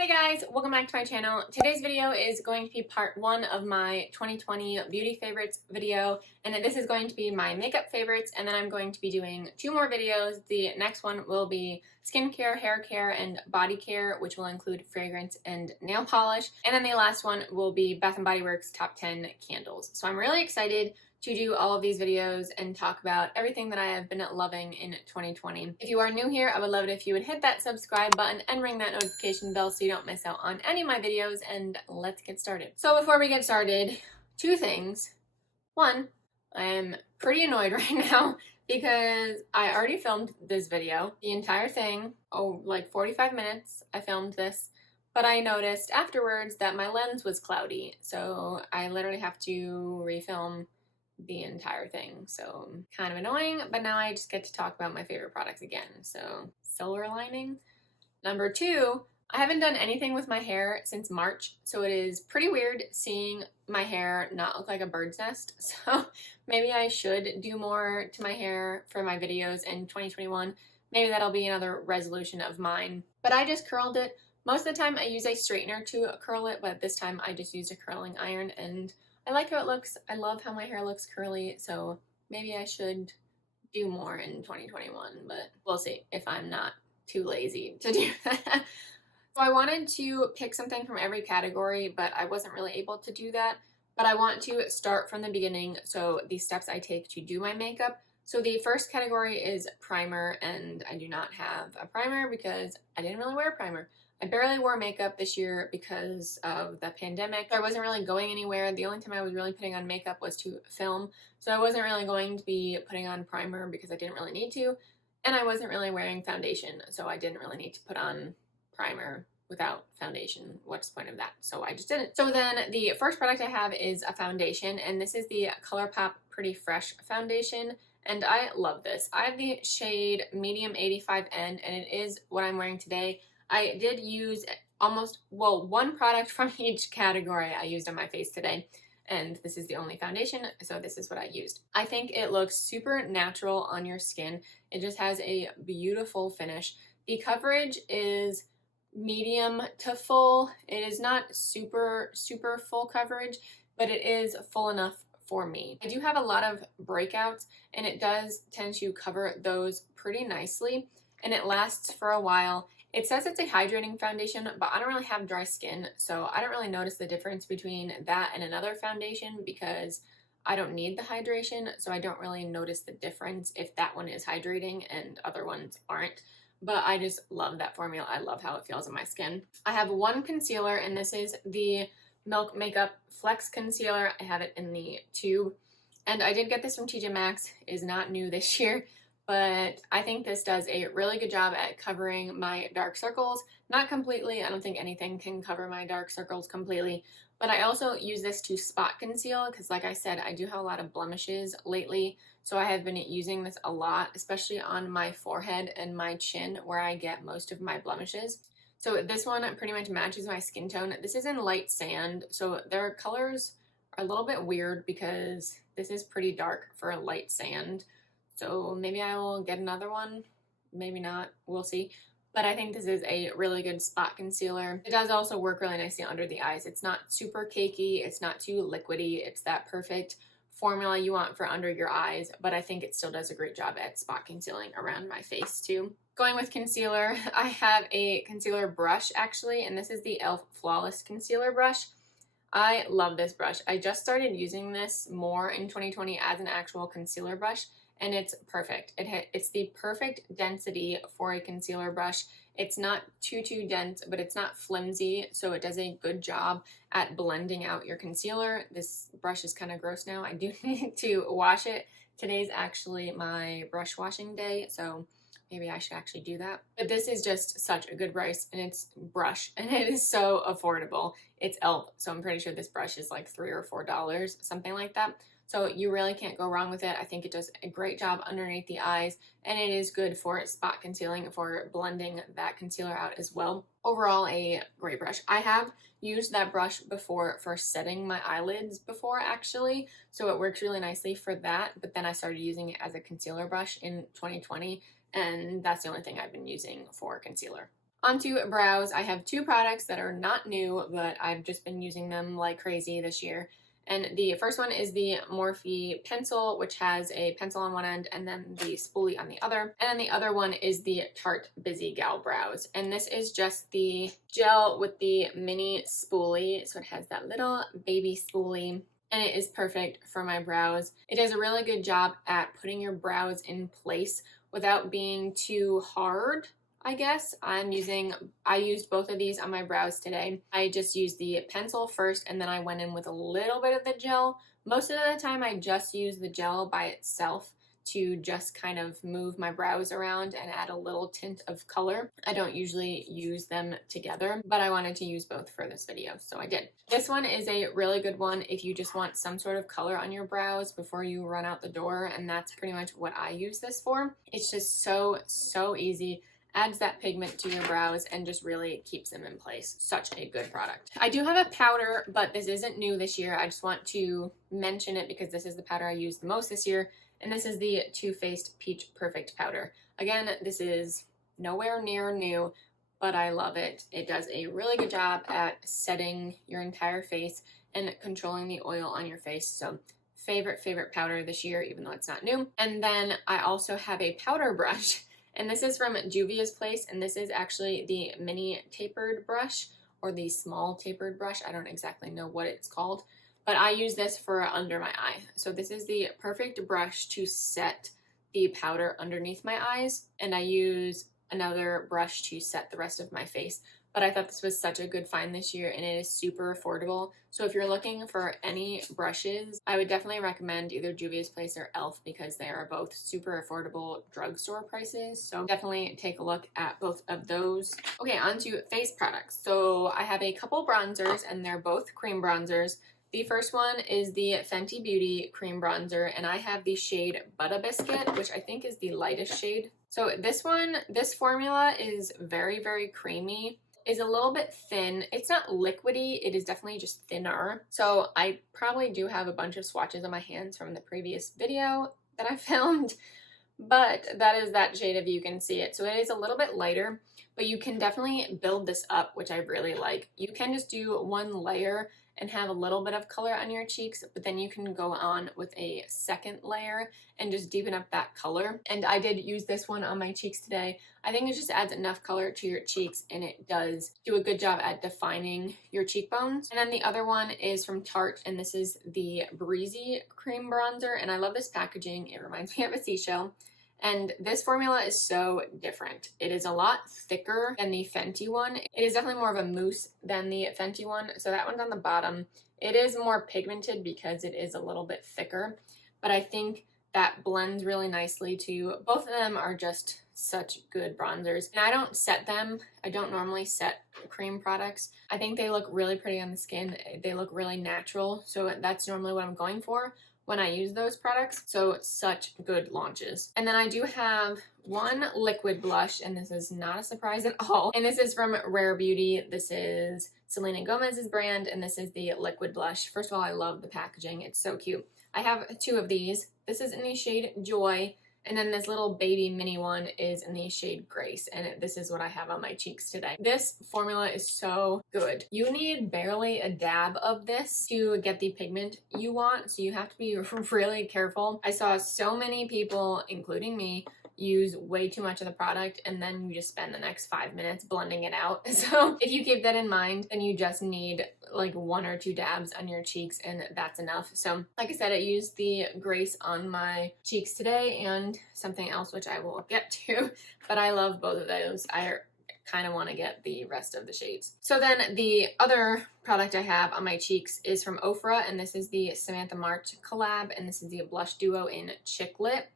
Hey guys, welcome back to my channel. Today's video is going to be part 1 of my 2020 beauty favorites video, and this is going to be my makeup favorites, and then I'm going to be doing 2 more videos. The next one will be skincare, hair care, and body care, which will include fragrance and nail polish, and then the last one will be Bath & Body Works top 10 candles. So I'm really excited to do all of these videos and talk about everything that I have been loving in 2020. If you are new here, I would love it if you would hit that subscribe button and ring that notification bell so you don't miss out on any of my videos, and let's get started. So before we get started, 2 things. 1, I am pretty annoyed right now because I already filmed this video, the entire thing, like 45 minutes I filmed this, but I noticed afterwards that my lens was cloudy, so I literally have to refilm the entire thing. So kind of annoying, but now I just get to talk about my favorite products again. So silver lining. Number 2, I haven't done anything with my hair since March, so it is pretty weird seeing my hair not look like a bird's nest. So maybe I should do more to my hair for my videos in 2021. Maybe that'll be another resolution of mine. But I just curled it. Most of the time I use a straightener to curl it, but this time I just used a curling iron, and I like how it looks. I love how my hair looks curly, so maybe I should do more in 2021, but we'll see if I'm not too lazy to do that. So I wanted to pick something from every category, but I wasn't really able to do that. But I want to start from the beginning, so the steps I take to do my makeup. So the first category is primer, and I do not have a primer because I didn't really wear a primer. I barely wore makeup this year because of the pandemic. I wasn't really going anywhere. The only time I was really putting on makeup was to film. So I wasn't really going to be putting on primer because I didn't really need to. And I wasn't really wearing foundation, so I didn't really need to put on primer without foundation. What's the point of that? So I just didn't. So then the first product I have is a foundation, and this is the ColourPop Pretty Fresh Foundation. And I love this. I have the shade Medium 85N, and it is what I'm wearing today. I did use one product from each category I used on my face today, and this is the only foundation, so this is what I used. I think it looks super natural on your skin. It just has a beautiful finish. The coverage is medium to full. It is not super full coverage, but it is full enough for me. I do have a lot of breakouts, and it does tend to cover those pretty nicely, and it lasts for a while. It says it's a hydrating foundation, but I don't really have dry skin, so I don't really notice the difference between that and another foundation because I don't need the hydration, so I don't really notice the difference if that one is hydrating and other ones aren't. But I just love that formula. I love how it feels on my skin. I have one concealer, and this is the Milk Makeup Flex Concealer. I have it in the tube, and I did get this from TJ Maxx. It is not new this year, but I think this does a really good job at covering my dark circles. Not completely. I don't think anything can cover my dark circles completely, but I also use this to spot conceal because, like I said, I do have a lot of blemishes lately, so I have been using this a lot, especially on my forehead and my chin where I get most of my blemishes. So this one pretty much matches my skin tone. This is in light sand, so their colors are a little bit weird because this is pretty dark for a light sand. So maybe I will get another one, maybe not, we'll see. But I think this is a really good spot concealer. It does also work really nicely under the eyes. It's not super cakey, it's not too liquidy, it's that perfect formula you want for under your eyes, but I think it still does a great job at spot concealing around my face too. Going with concealer, I have a concealer brush actually, and this is the e.l.f. Flawless Concealer Brush. I love this brush. I just started using this more in 2020 as an actual concealer brush, and it's perfect. It's the perfect density for a concealer brush. It's not too dense, but it's not flimsy, so it does a good job at blending out your concealer. This brush is kind of gross now. I do need to wash it. Today's actually my brush washing day, so maybe I should actually do that. But this is just such a good brush, and it is so affordable. It's e.l.f., so I'm pretty sure this brush is like $3 or $4, something like that. So you really can't go wrong with it. I think it does a great job underneath the eyes, and it is good for spot concealing, for blending that concealer out as well. Overall, a great brush. I have used that brush before for setting my eyelids before actually, so it works really nicely for that, but then I started using it as a concealer brush in 2020, and that's the only thing I've been using for concealer. Onto brows, I have two products that are not new, but I've just been using them like crazy this year. And the first one is the Morphe pencil, which has a pencil on one end and then the spoolie on the other. And then the other one is the Tarte Busy Gal Brows. And this is just the gel with the mini spoolie. So it has that little baby spoolie, and it is perfect for my brows. It does a really good job at putting your brows in place without being too hard, I guess. I used both of these on my brows today. I just used the pencil first, and then I went in with a little bit of the gel. Most of the time I just use the gel by itself to just kind of move my brows around and add a little tint of color. I don't usually use them together, but I wanted to use both for this video, so I did. This one is a really good one if you just want some sort of color on your brows before you run out the door, and that's pretty much what I use this for. It's just so easy. Adds that pigment to your brows and just really keeps them in place. Such a good product. I do have a powder, but this isn't new this year. I just want to mention it because this is the powder I used the most this year, and this is the Too Faced Peach Perfect Powder. Again, this is nowhere near new, but I love it. It does a really good job at setting your entire face and controlling the oil on your face. So favorite powder this year, even though it's not new. And then I also have a powder brush. And this is from Juvia's Place, and this is actually the mini tapered brush or the small tapered brush. I don't exactly know what it's called, but I use this for under my eye. So this is the perfect brush to set the powder underneath my eyes, and I use another brush to set the rest of my face. But I thought this was such a good find this year, and it is super affordable. So if you're looking for any brushes, I would definitely recommend either Juvia's Place or e.l.f. because they are both super affordable drugstore prices. So definitely take a look at both of those. Okay, on to face products. So I have a couple bronzers, and they're both cream bronzers. The first one is the Fenty Beauty cream bronzer, and I have the shade Butter Biscuit, which I think is the lightest shade. So this formula is very creamy. Is a little bit thin. It's not liquidy, it is definitely just thinner. So I probably do have a bunch of swatches on my hands from the previous video that I filmed, but that is that shade if you can see it. So it is a little bit lighter, but you can definitely build this up, which I really like. You can just do one layer and have a little bit of color on your cheeks, but then you can go on with a second layer and just deepen up that color. And I did use this one on my cheeks today. I think it just adds enough color to your cheeks, and it does do a good job at defining your cheekbones. And then the other one is from Tarte, and this is the Breezy Cream Bronzer, and I love this packaging. It reminds me of a seashell. And this formula is so different. It is a lot thicker than the Fenty one. It is definitely more of a mousse than the Fenty one. So that one's on the bottom. It is more pigmented because it is a little bit thicker, but I think that blends really nicely too. Both of them are just such good bronzers. And I don't set them. I don't normally set cream products. I think they look really pretty on the skin. They look really natural. So that's normally what I'm going for when I use those products. So such good launches. And then I do have one liquid blush, and this is not a surprise at all. And this is from Rare Beauty. This is Selena Gomez's brand, and this is the liquid blush. First of all, I love the packaging. It's so cute. I have two of these. This is in the shade Joy, and then this little baby mini one is in the shade Grace, and this is what I have on my cheeks today. This formula is so good. You need barely a dab of this to get the pigment you want, so you have to be really careful. I saw so many people, including me, use way too much of the product, and then you just spend the next 5 minutes blending it out. So if you keep that in mind, then you just need like 1 or 2 dabs on your cheeks, and that's enough. So like I said, I used the Grace on my cheeks today and something else which I will get to, but I love both of those. I kind of want to get the rest of the shades. So then the other product I have on my cheeks is from Ofra, and this is the Samantha March collab, and this is the blush duo in Chick Lit.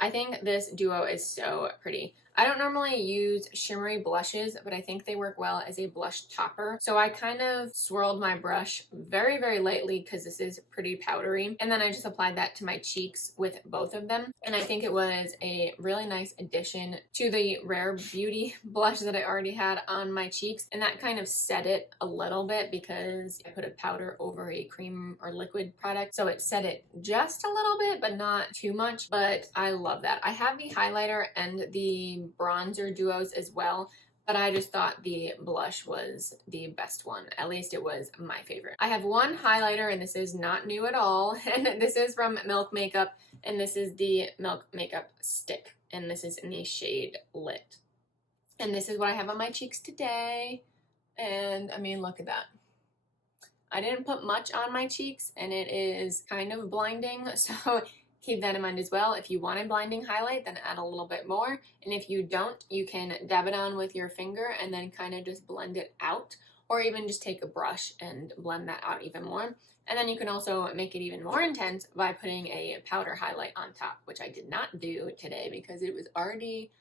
I think this duo is so pretty. I don't normally use shimmery blushes, but I think they work well as a blush topper. So I kind of swirled my brush very lightly because this is pretty powdery. And then I just applied that to my cheeks with both of them. And I think it was a really nice addition to the Rare Beauty blush that I already had on my cheeks. And that kind of set it a little bit because I put a powder over a cream or liquid product. So it set it just a little bit, but not too much. But I love that. I have the highlighter and the bronzer duos as well, but I just thought the blush was the best one. At least it was my favorite. I have one highlighter, and this is not new at all, and this is from Milk Makeup, and this is the Milk Makeup Stick, and this is in the shade Lit. And this is what I have on my cheeks today, and I mean, look at that. I didn't put much on my cheeks, and it is kind of blinding, so keep that in mind as well. If you want a blinding highlight, then add a little bit more, and if you don't, you can dab it on with your finger and then kind of just blend it out, or even just take a brush and blend that out even more. And then you can also make it even more intense by putting a powder highlight on top, which I did not do today because it was already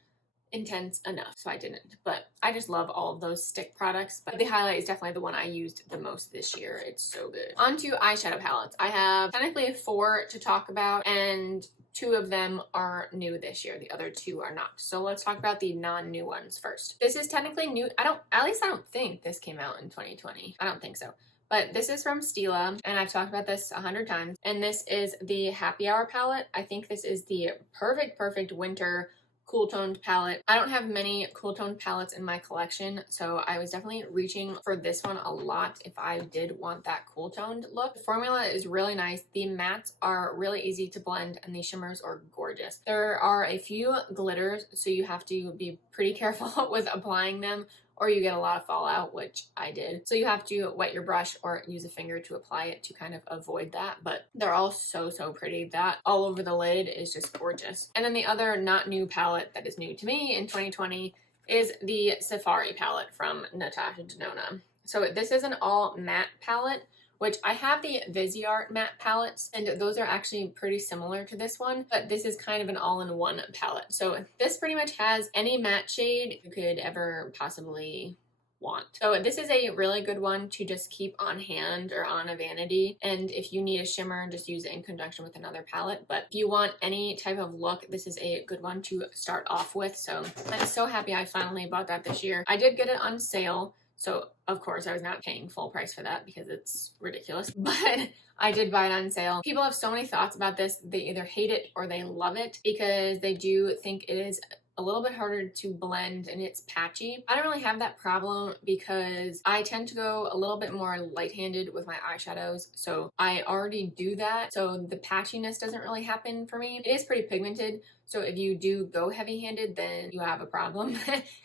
intense enough, so I didn't. But I just love all of those stick products, but the highlight is definitely the one I used the most this year. It's so good. On to eyeshadow palettes. I have technically 4 to talk about, and 2 of them are new this year. The other 2 are not. So let's talk about the non-new ones first. This is technically new. At least I don't think this came out in 2020. I don't think so. But this is from Stila, and I've talked about this 100 times, and this is the Happy Hour palette. I think this is the perfect winter cool toned palette. I don't have many cool toned palettes in my collection, so I was definitely reaching for this one a lot if I did want that cool toned look. The formula is really nice. The mattes are really easy to blend, and the shimmers are gorgeous. There are a few glitters, so you have to be pretty careful with applying them, or you get a lot of fallout, which I did. So you have to wet your brush or use a finger to apply it to kind of avoid that, but they're all so pretty. That all over the lid is just gorgeous. And then the other not new palette that is new to me in 2020 is the Safari palette from Natasha Denona. So this is an all matte palette, which I have the Viseart matte palettes, and those are actually pretty similar to this one, but this is kind of an all-in-one palette. So this pretty much has any matte shade you could ever possibly want. So this is a really good one to just keep on hand or on a vanity, and if you need a shimmer, just use it in conjunction with another palette. But if you want any type of look, this is a good one to start off with. So I'm so happy I finally bought that this year. I did get it on sale, so of course I was not paying full price for that because it's ridiculous, but I did buy it on sale. People have so many thoughts about this. They either hate it or they love it because they do think it is a little bit harder to blend and it's patchy. I don't really have that problem because I tend to go a little bit more light-handed with my eyeshadows, so I already do that, so the patchiness doesn't really happen for me. It is pretty pigmented, so if you do go heavy-handed, then you have a problem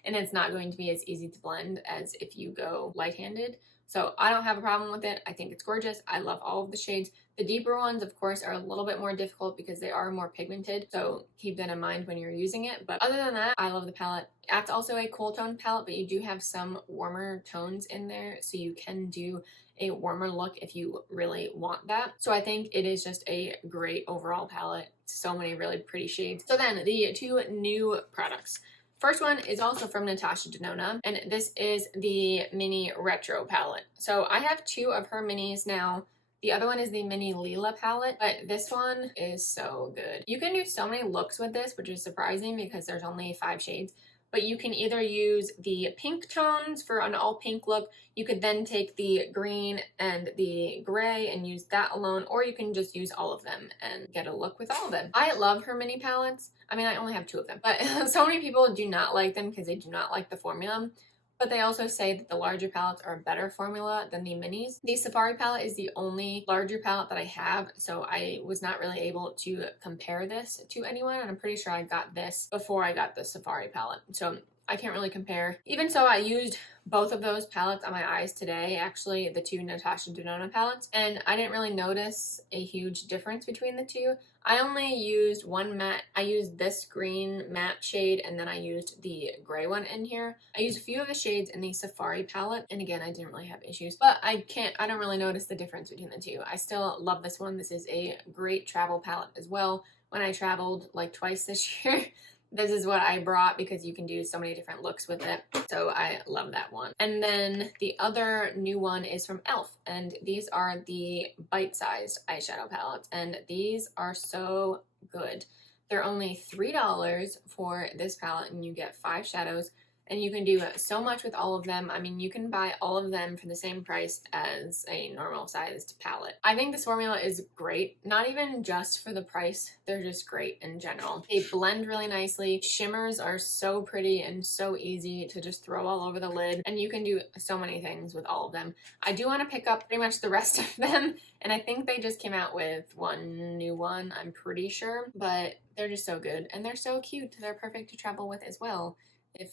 and it's not going to be as easy to blend as if you go light-handed. So I don't have a problem with it. I think it's gorgeous. I love all of the shades. The deeper ones, of course, are a little bit more difficult because they are more pigmented, so keep that in mind when you're using it. But other than that, I love the palette. It's also a cool tone palette, but you do have some warmer tones in there, so you can do a warmer look if you really want that. So I think it is just a great overall palette. So many really pretty shades. So then the 2 new products. First one is also from Natasha Denona, and this is the Mini Retro palette. So I have 2 of her minis now. The other one is the Mini Lila palette, but this one is so good. You can do so many looks with this, which is surprising because there's only 5 shades. But you can either use the pink tones for an all pink look. You could then take the green and the gray and use that alone, or you can just use all of them and get a look with all of them. I love her mini palettes. I mean, I only have 2 of them, but so many people do not like them because they do not like the formula. But they also say that the larger palettes are a better formula than the minis. The Safari palette is the only larger palette that I have, so I was not really able to compare this to anyone, and I'm pretty sure I got this before I got the Safari palette, so I can't really compare. Even so, I used both of those palettes on my eyes today, actually the 2 Natasha Denona palettes, and I didn't really notice a huge difference between the 2. I only used one matte. I used this green matte shade, and then I used the gray one in here. I used a few of the shades in the Safari palette, and again, I didn't really have issues, but I don't really notice the difference between the 2. I still love this one. This is a great travel palette as well. When I traveled like twice this year, this is what I brought because you can do so many different looks with it. So I love that one. And then the other new one is from e.l.f. And these are the bite-sized eyeshadow palettes. And these are so good. They're only $3 for this palette and you get 5 shadows. and you can do so much with all of them. I mean, you can buy all of them for the same price as a normal sized palette. I think this formula is great, not even just for the price, they're just great in general. They blend really nicely. Shimmers are so pretty and so easy to just throw all over the lid, and you can do so many things with all of them. I do want to pick up pretty much the rest of them, and I think they just came out with one new one, I'm pretty sure, but they're just so good and they're so cute. They're perfect to travel with as well if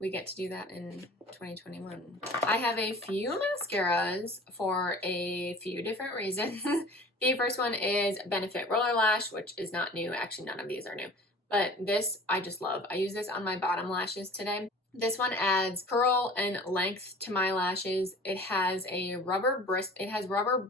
we get to do that in 2021. I have a few mascaras for a few different reasons. The first one is Benefit Roller Lash, which is not new. Actually, none of these are new. But this I just love. I use this on my bottom lashes today. This one adds curl and length to my lashes. It has rubber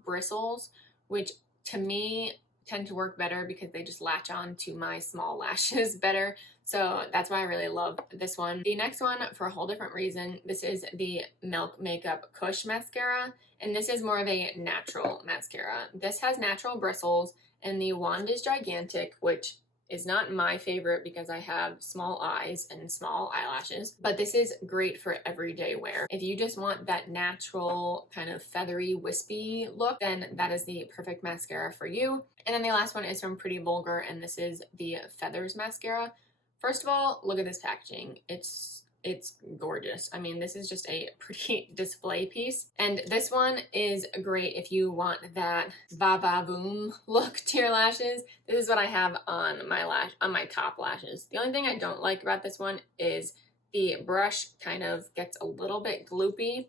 bristles, which to me tend to work better because they just latch on to my small lashes better. So that's why I really love this one. The next one, for a whole different reason, this is the Milk Makeup Kush Mascara, and this is more of a natural mascara. This has natural bristles, and the wand is gigantic, which is not my favorite because I have small eyes and small eyelashes, but this is great for everyday wear. If you just want that natural kind of feathery, wispy look, then that is the perfect mascara for you. And then the last one is from Pretty Vulgar, and this is the Feathers Mascara. First of all, look at this packaging. It's gorgeous. I mean, this is just a pretty display piece. And this one is great if you want that va-va-voom look to your lashes. This is what I have on my top lashes. The only thing I don't like about this one is the brush kind of gets a little bit gloopy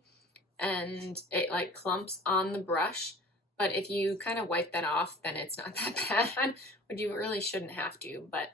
and it like clumps on the brush. But if you kind of wipe that off, then it's not that bad, but you really shouldn't have to, but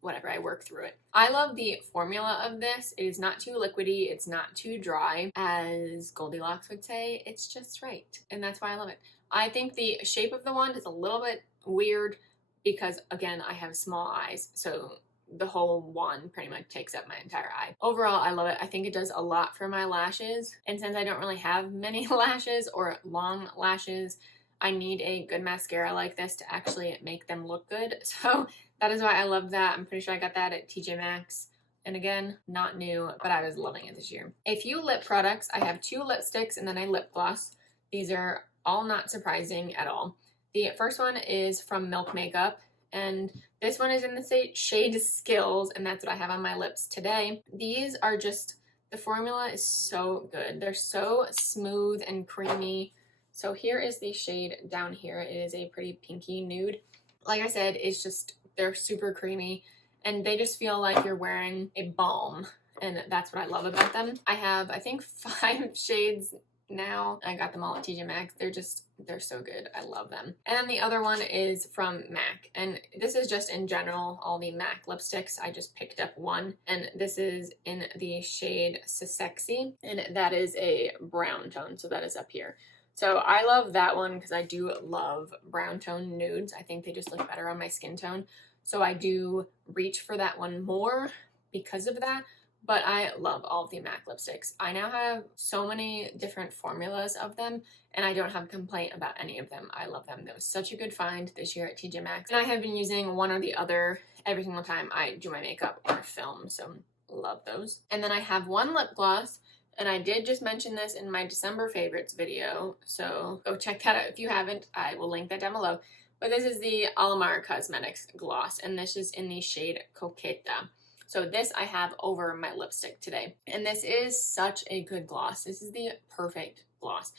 whatever, I work through it. I love the formula of this. It is not too liquidy, it's not too dry. As Goldilocks would say, it's just right. And that's why I love it. I think the shape of the wand is a little bit weird because, again, I have small eyes, so the whole wand pretty much takes up my entire eye. Overall, I love it. I think it does a lot for my lashes, and since I don't really have many lashes or long lashes, I need a good mascara like this to actually make them look good. So that is why I love that. I'm pretty sure I got that at TJ Maxx. And again, not new, but I was loving it this year. A few lip products. I have 2 lipsticks and then a lip gloss. These are all not surprising at all. The first one is from Milk Makeup, and this one is in the shade Skills, and that's what I have on my lips today. These are just, the formula is so good. They're so smooth and creamy. So here is the shade down here. It is a pretty pinky nude. Like I said, it's just, they're super creamy and they just feel like you're wearing a balm, and that's what I love about them. I have, I think, 5 shades now. I got them all at TJ Maxx. They're so good. I love them. And then the other one is from MAC, and this is just in general all the MAC lipsticks. I just picked up one, and this is in the shade Sexy, and that is a brown tone, so that is up here. So I love that one because I do love brown tone nudes. I think they just look better on my skin tone. So I do reach for that one more because of that. But I love all of the MAC lipsticks. I now have so many different formulas of them, and I don't have a complaint about any of them. I love them. That was such a good find this year at TJ Maxx. And I have been using one or the other every single time I do my makeup or film, so love those. And then I have one lip gloss, and I did just mention this in my December favorites video, so go check that out if you haven't. I will link that down below. But this is the Alamar Cosmetics gloss, and this is in the shade Coqueta. So this I have over my lipstick today. And this is such a good gloss. This is the perfect gloss.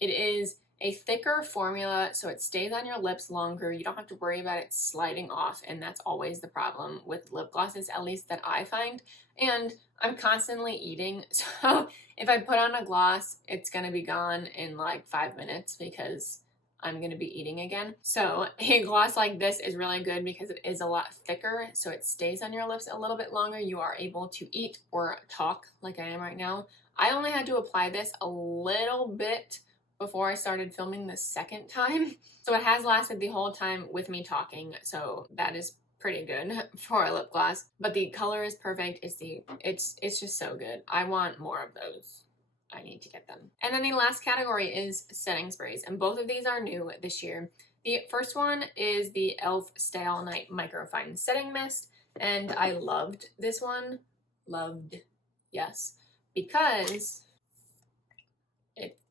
It is a thicker formula, so it stays on your lips longer. You don't have to worry about it sliding off, and that's always the problem with lip glosses, at least that I find. And I'm constantly eating, so if I put on a gloss, it's gonna be gone in like 5 minutes because I'm going to be eating again. So a gloss like this is really good because it is a lot thicker, so it stays on your lips a little bit longer. You are able to eat or talk like I am right now. I only had to apply this a little bit before I started filming the second time. So it has lasted the whole time with me talking, so that is pretty good for a lip gloss. But the color is perfect. It's just so good. I want more of those. I need to get them. And then the last category is setting sprays, and both of these are new this year. The first one is the e.l.f. Stay All Night Microfine Setting Mist, and I loved this one. Loved. yes, because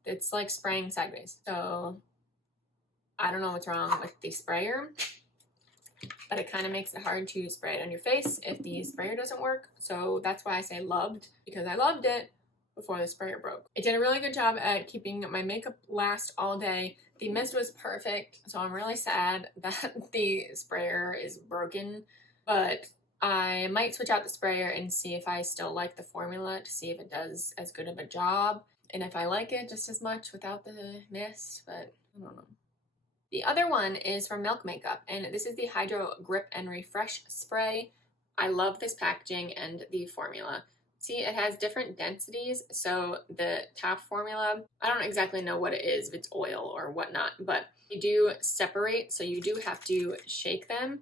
it's like spraying sideways. So I don't know what's wrong with the sprayer, but it kind of makes it hard to spray it on your face if the sprayer doesn't work. So that's why I say loved, because I loved it before the sprayer broke. It did a really good job at keeping my makeup last all day. The mist was perfect, so I'm really sad that the sprayer is broken, but I might switch out the sprayer and see if I still like the formula to see if it does as good of a job and if I like it just as much without the mist, but I don't know. The other one is from Milk Makeup, and this is the Hydro Grip and Refresh Spray. I love this packaging and the formula. See, it has different densities, so the top formula, I don't exactly know what it is, if it's oil or whatnot, but they do separate, so you do have to shake them,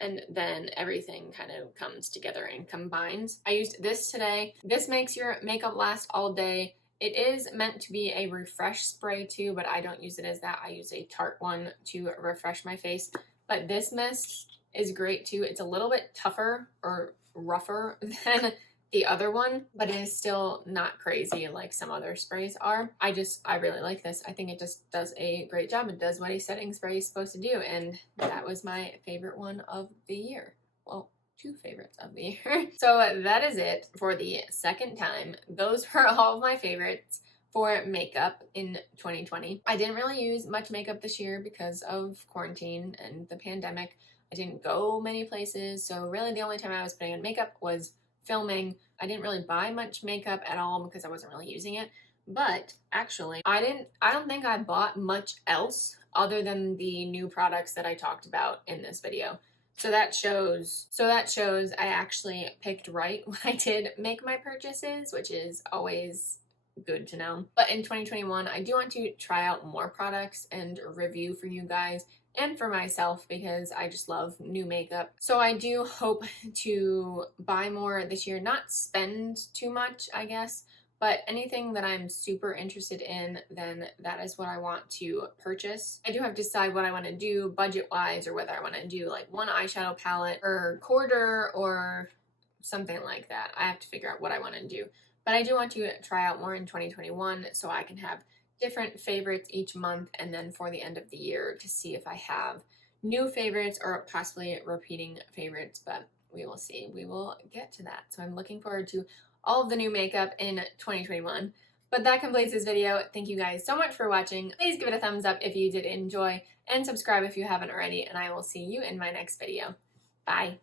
and then everything kind of comes together and combines. I used this today. This makes your makeup last all day. It is meant to be a refresh spray too, but I don't use it as that. I use a Tarte one to refresh my face. But this mist is great too. It's a little bit tougher or rougher than the other one, but it is still not crazy like some other sprays are. I really like this. I think it just does a great job. It does what a setting spray is supposed to do, and that was my favorite one of the year. Well, 2 favorites of the year. So that is it for the second time. Those were all of my favorites for makeup in 2020. I didn't really use much makeup this year because of quarantine and the pandemic. I didn't go many places, so really the only time I was putting on makeup was filming. I didn't really buy much makeup at all because I wasn't really using it. But actually, I don't think I bought much else other than the new products that I talked about in this video. So that shows I actually picked right when I did make my purchases, which is always good to know. But in 2021, I do want to try out more products and review for you guys and for myself because I just love new makeup. So I do hope to buy more this year, not spend too much, I guess, but anything that I'm super interested in, then that is what I want to purchase. I do have to decide what I want to do budget-wise, or whether I want to do like one eyeshadow palette or quarter or something like that. I have to figure out what I want to do. But I do want to try out more in 2021 so I can have different favorites each month, and then for the end of the year to see if I have new favorites or possibly repeating favorites, but we will see. We will get to that. So I'm looking forward to all of the new makeup in 2021. But that completes this video. Thank you guys so much for watching. Please give it a thumbs up if you did enjoy, and subscribe if you haven't already, and I will see you in my next video. Bye.